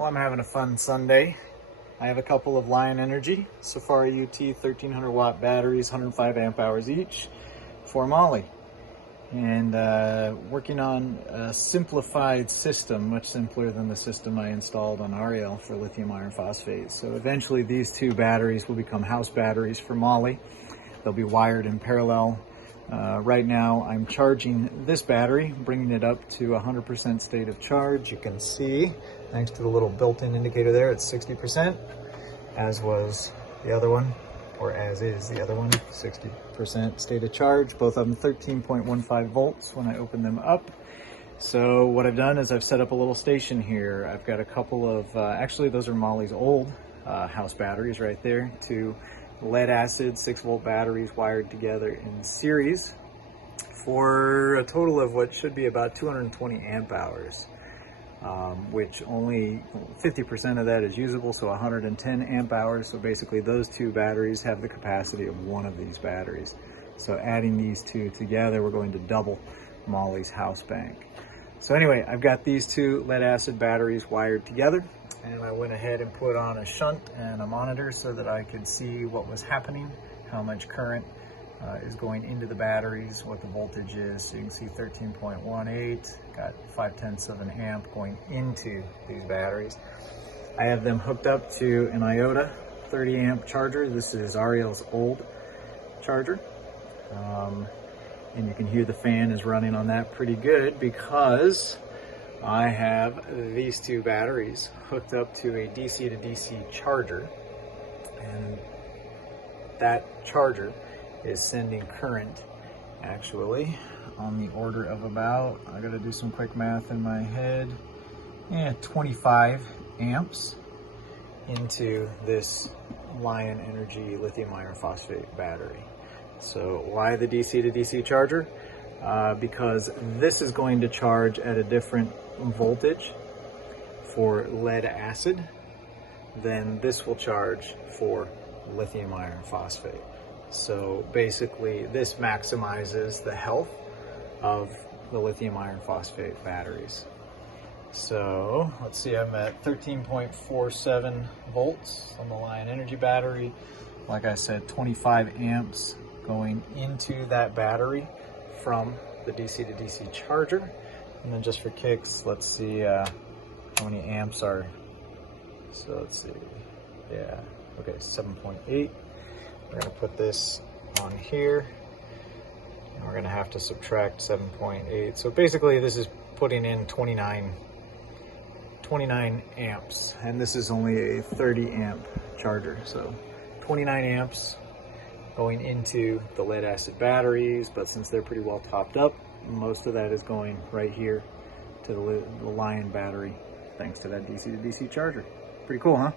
Well, I'm having a fun Sunday. I have a couple of Lion Energy Safari UT 1300 watt batteries, 105 amp hours each for Molly. And working on a simplified system, much simpler than the system I installed on Ariel for lithium iron phosphate. So eventually these two batteries will become house batteries for Molly. They'll be wired in parallel. Right now I'm charging this battery, bringing it up to 100% state of charge. You can see, thanks to the little built-in indicator there, it's 60%, as was the other one, or as is the other one, 60% state of charge. Both of them 13.15 volts when I open them up. So what I've done is I've set up a little station here. I've got a couple of, actually those are Molly's old house batteries right there, two lead acid 6-volt batteries wired together in series for a total of what should be about 220 amp hours, which only 50% of that is usable, so 110 amp hours. So basically those two batteries have the capacity of one of these batteries. So adding these two together, we're going to double Molly's house bank. So anyway, I've got these two lead acid batteries wired together, and I went ahead and put on a shunt and a monitor so that I could see what was happening, how much current is going into the batteries, what the voltage is. So you can see 13.18, got 0.5 of an amp going into these batteries. I have them hooked up to an IOTA 30 amp charger. This is Ariel's old charger. And you can hear the fan is running on that pretty good because I have these two batteries hooked up to a DC to DC charger, and that charger is sending current actually on the order of about, I gotta do some quick math in my head, 25 amps into this Lion Energy lithium iron phosphate battery. So why the DC to DC charger? Because this is going to charge at a different voltage for lead acid than this will charge for lithium iron phosphate. So basically this maximizes the health of the lithium iron phosphate batteries. So let's see, I'm at 13.47 volts on the Lion Energy battery. Like I said, 25 amps going into that battery from the DC to DC charger. And then just for kicks, let's see how many amps are, so let's see, yeah, okay, 7.8. We're gonna put this on here, and we're gonna have to subtract 7.8. So basically this is putting in 29 amps, and this is only a 30 amp charger. So 29 amps going into the lead acid batteries, but since they're pretty well topped up, most of that is going right here to the Lion battery, thanks to that DC to DC charger. Pretty cool, huh?